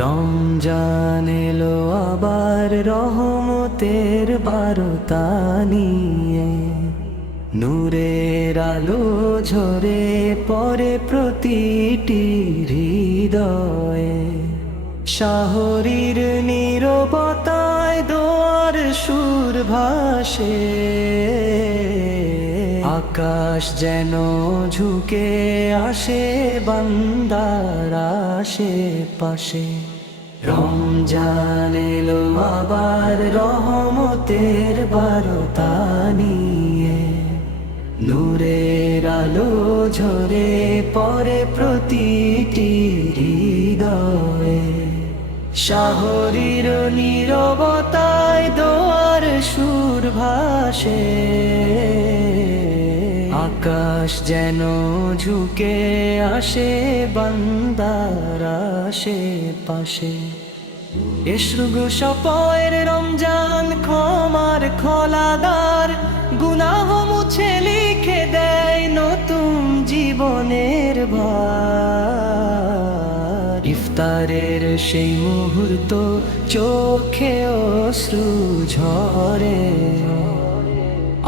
রমজান এলো আবার রহমতের বারতা নিয়ে, নূরের আলো ঝরে পড়ে প্রতিটি হৃদয়ে। শাহরির নীরবতায় দোয়ার সুর ভাসে, আকাশ যেন ঝুঁকে আসে বান্দার আশেপাশে। রমজান এলো আবার রহমতের বারতা নিয়ে, নূরের আলো ঝরে পড়ে প্রতিটি হৃদয়ে। শাহরির নীরবতায় দোয়ার সুর ভাসে, আকাশ যেন ঝুঁকে আসে বান্দার আশেপাশে। এসরুগো সপয়ের রমজান ক্ষমার খোলাদার, গুনাহ মুছে লিখে দেয় নতুন জীবনের ভার। ইফতারের সেই মুহূর্ত চোখে অশ্রু ঝরে,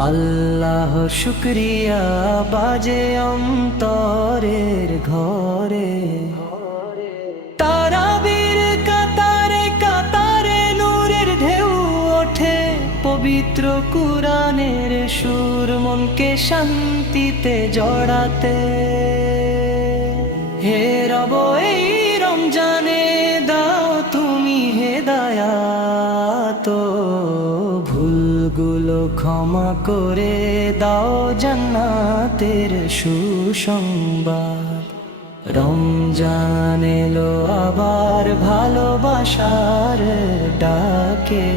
আল্লাহ শুকরিয়া বাজে অন্তরের ঘরে। তারাবির কাতারে কাতারে নূরের ঢেউ ওঠে, পবিত্র কুরআনের সুর মনকে শান্তিতে জড়াতে। হে রব এই রমজানে দাও তুমি হেদায়াত, ভুলগুলো ক্ষমা করে দাও জান্নাতের সুসংবাদ। রমজান এলো আবার ভালোবাসার ডাকে,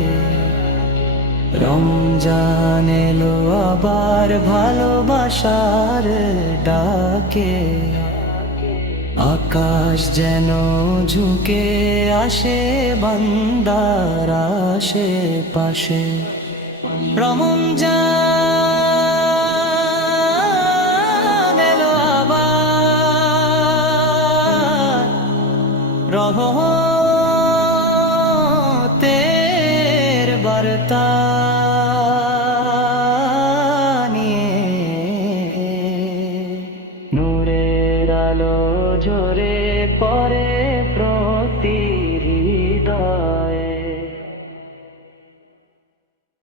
রমজান এলো আবার ভালোবাসার ডাকে। আকাশ যেন ঝুঁকে আসে বান্দার আশেপাশে। রমজান